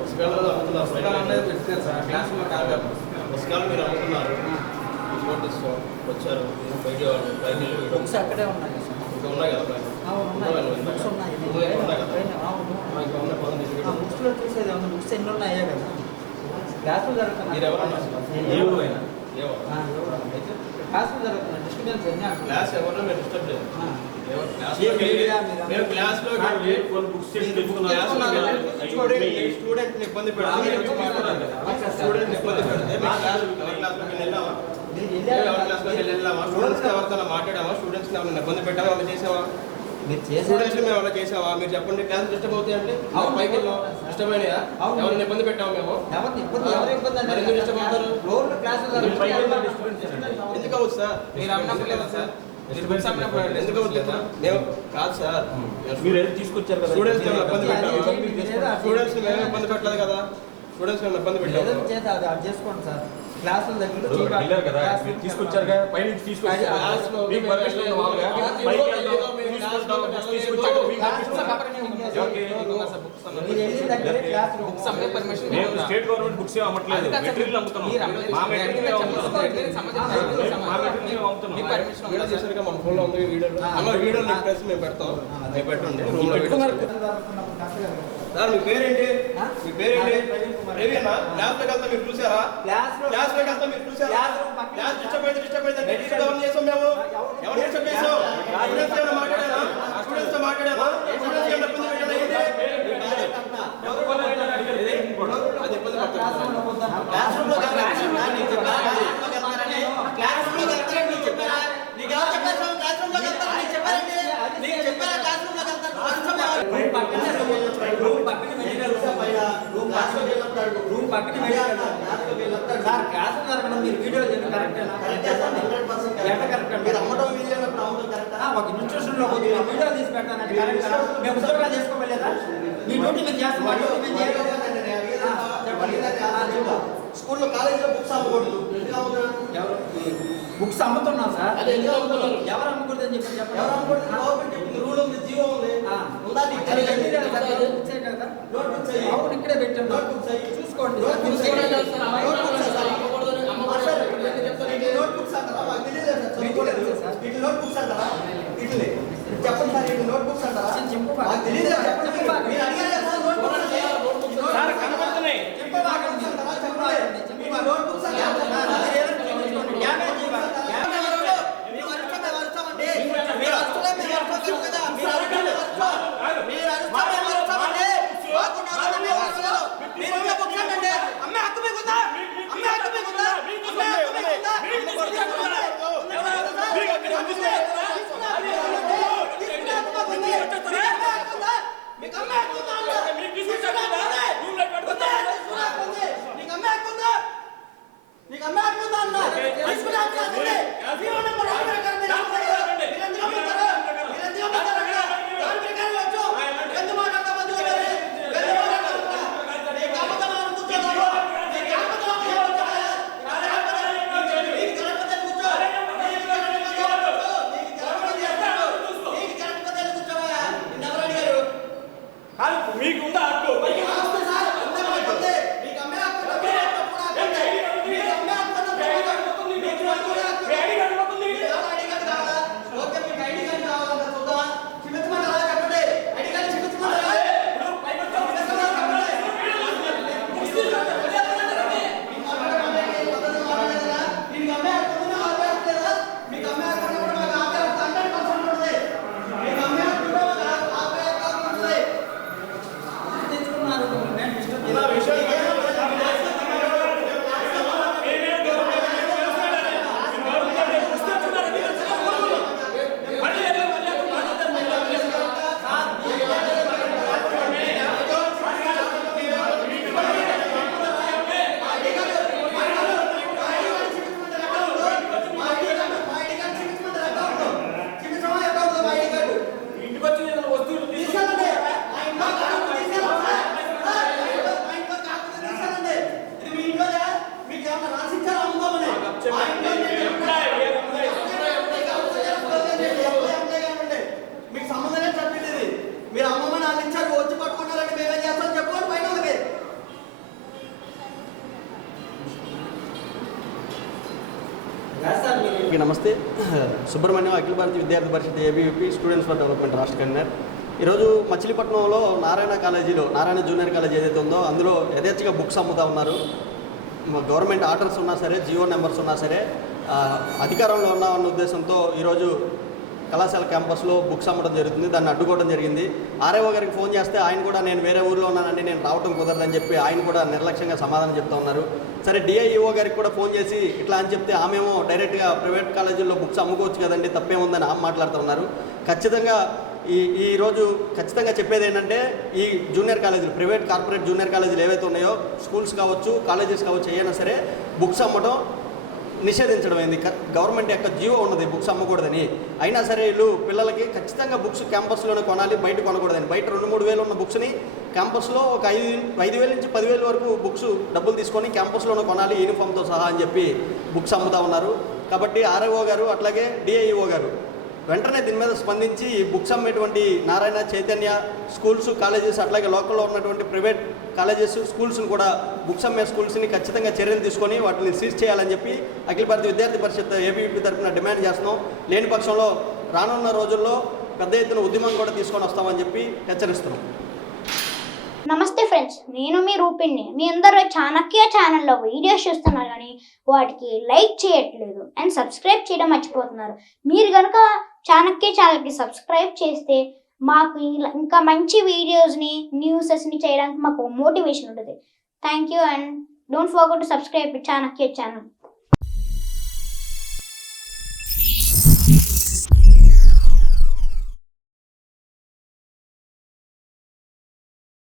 పుస్తకాలలో అమ్ముతున్నారు. పెట్టారు సార్ క్లాసులో కాదు పుస్తకాలు మీరు అమ్ముతున్నారు. వచ్చారు బుక్స్ అక్కడే ఉన్నాయి ఇంకా ఉన్నాయి కదా బుక్స్ ఉన్నాయి బుక్స్లో చూసేది ఏమన్నా బుక్స్ ఎన్ని ఉన్నాయే కదా క్లాసులు జరుగుతున్నాయి. మీరు ఎవరన్నా క్లాసులు జరుగుతున్నాయి డిస్టర్బెన్స్ ఎన్ని క్లాస్ ఎవరన్నా మీరు డిస్టర్బ్ చేయరు. స్టూడెంట్ ఇబ్బంది పెడితే స్టూడెంట్స్ ఎవరితో మాట్లాడామా? స్టూడెంట్స్ ఇబ్బంది పెట్టామా? ఏమైనా చేసావా? స్టూడెంట్స్ మేము ఏమైనా చేసావా? మీరు చెప్పండి. క్లాస్ డిస్టర్బ్ అవుతాయి అంటే పైకి వెళ్ళాం డిస్టర్బ్ అయినాయా? ఎవరైనా ఇబ్బంది పెట్టాము మేము? ఎందుకు డిస్టర్బ్ అవుతారు? ఎందుకు అవ్వచ్చు సార్? మీరు అన్నప్పుడు లేదా సార్? ఎందుకు అవుతుంది? మేము కాదు సార్, మీరు ఏదో తీసుకొచ్చారు కదా. స్టూడెంట్స్ ఇబ్బంది పెట్టాము. స్టూడెంట్స్ మేము ఇబ్బంది పెట్టలేదు కదా. స్టూడెంట్స్ మేము ఇబ్బంది పెట్టాము. చేసుకోండి సార్. క్లాసుల దగ్గర కదా తీసుకొచ్చారు కదా, పై నుంచి తీసుకొచ్చారు. స్టేట్ గవర్నమెంట్ బుక్స్ అమ్మట్లేదు, మెటీరియల్ అమ్ముతున్నాం. మన ఫోన్లో ఉంది వీడియో మేము పెడతాం. పెట్టండి. సార్ మీ పేరేంటి? మీ పేరేంటి? రవినా? క్లాస్లోకి వెళ్తా మీరు చూసారా? క్లాస్లోకి వెళ్తా మీరు చూసారా? క్లాస్ డిస్టర్బ్ అయితే ఎవరు చేసాం మేము? ఎవరు డిస్టర్బ్ చేసాం? స్టూడెంట్స్ ఏమైనా మాట్లాడారా? స్టూడెంట్స్ మాట్లాడారా? స్టూడెంట్స్ ఏమైనా ఇబ్బంది పెట్టారా? అది ఇబ్బంది పడుతుంది. సార్ క్లాసులు జరగడం మీరు వీడియో కరెక్టేనా? మీరు అమ్మటం వీళ్ళేనప్పుడు అమ్మటం కరెక్టా? ఒక ఇన్స్టిట్యూషన్లో వీడియో తీసి పెట్టానంటే కరెక్టా? మేము ఉద్యోగాలు చేసుకోలేదా? మీ డ్యూటీ మీరు చేస్తాం. స్కూల్లో కాలేజీలో బుక్స్ అమ్మకూడదు. ఎవరు బుక్స్ అమ్ముతున్నాం సార్? ఎవరు అమ్మకూడదు అని చెప్పి చెప్పండి. ఎవరు అమ్మకూడదు? గవర్నమెంట్ రూల్ ఉంది, జీవో ఉంది. అవును ఇక్కడే పెట్టాం. చూసుకోండి. చెప్పండి సార్, ఇది నోట్ బుక్స్ అంటారా? అందరికీ నమస్తే. సుబ్రహ్మణ్యం అఖిల భారతీయ విద్యార్థి పరిషత్ ఏబీవీపీ స్టూడెంట్స్ ఫర్ డెవలప్మెంట్ రాష్ట్ర కన్వీనర్. ఈరోజు మచిలీపట్నంలో నారాయణ కాలేజీలో నారాయణ జూనియర్ కాలేజ్ ఏదైతే ఉందో అందులో యథేచ్ఛగా బుక్స్ అమ్ముతూ ఉన్నారు. గవర్నమెంట్ ఆర్డర్స్ ఉన్నా సరే, జియో నెంబర్స్ ఉన్నా సరే, అధికారంలో ఉన్నామన్న ఉద్దేశంతో ఈరోజు కళాశాల క్యాంపస్లో బుక్స్ అమ్మడం జరుగుతుంది. దాన్ని అడ్డుకోవడం జరిగింది. ఆర్ఐఓ గారికి ఫోన్ చేస్తే ఆయన కూడా నేను వేరే ఊరిలో ఉన్నానండి, నేను రావడం కుదరదని చెప్పి ఆయన కూడా నిర్లక్ష్యంగా సమాధానం చెప్తా ఉన్నారు. సరే డిఐఈఓ గారికి కూడా ఫోన్ చేసి ఇట్లా అని చెప్తే ఆమెమో డైరెక్ట్గా ప్రైవేట్ కాలేజీల్లో బుక్స్ అమ్ముకోవచ్చు కదండి, తప్పేముందని ఆమె మాట్లాడుతున్నారు. ఖచ్చితంగా ఈరోజు ఖచ్చితంగా చెప్పేది ఏంటంటే ఈ జూనియర్ కాలేజీలు, ప్రైవేట్ కార్పొరేట్ జూనియర్ కాలేజీలు ఏవైతే ఉన్నాయో, స్కూల్స్ కావచ్చు, కాలేజెస్ కావచ్చు, ఏమైనా సరే బుక్స్ అమ్మడం నిషేధించడం అయింది. గవర్నమెంట్ యొక్క జీవో ఉన్నది బుక్స్ అమ్మకూడదని. అయినా సరే వీళ్ళు పిల్లలకి ఖచ్చితంగా బుక్స్ క్యాంపస్లోనే కొనాలి, బయట కొనకూడదని. బయట 2-3 వేలు ఉన్న బుక్స్ని క్యాంపస్లో ఒక 5,000 నుంచి 10,000 వరకు బుక్స్ డబ్బులు తీసుకొని క్యాంపస్లోనే కొనాలి యూనిఫామ్తో సహా అని చెప్పి బుక్స్ అమ్ముతా ఉన్నారు. కాబట్టి ఆర్ఐఓ గారు అట్లాగే డిఐఈఓ గారు వెంటనే దీని మీద స్పందించి బుక్స్ అమ్మేటువంటి నారాయణ, చైతన్య స్కూల్స్, కాలేజెస్ అట్లాగే లోకల్లో ఉన్నటువంటి ప్రైవేట్ కాలేజెస్, స్కూల్స్ని కూడా బుక్స్ అమ్మే స్కూల్స్ని ఖచ్చితంగా చర్యలు తీసుకొని వాటిని సీజ్ చేయాలని చెప్పి అఖిల భారతీయ విద్యార్థి పరిషత్ ఏబీవీపీ తరఫున డిమాండ్ చేస్తున్నాం. లేని పక్షంలో రానున్న రోజుల్లో పెద్ద ఎత్తున ఉద్యమం కూడా తీసుకొని వస్తామని చెప్పి హెచ్చరిస్తున్నాం. నమస్తే ఫ్రెండ్స్, నేను మీ రూపిణ్ణి. మీ అందరూ చాణక్య ఛానల్లో వీడియోస్ చూస్తున్నారు కానీ వాటికి లైక్ చేయట్లేదు అండ్ సబ్స్క్రైబ్ చేయడం మర్చిపోతున్నారు. మీరు కనుక చాణక్య ఛానల్కి సబ్స్క్రైబ్ చేస్తే మాకు ఇంకా మంచి వీడియోస్ని, న్యూసెస్ని చేయడానికి మాకు మోటివేషన్ ఉంటుంది. Thank you and don't forget to subscribe Chanakya channel.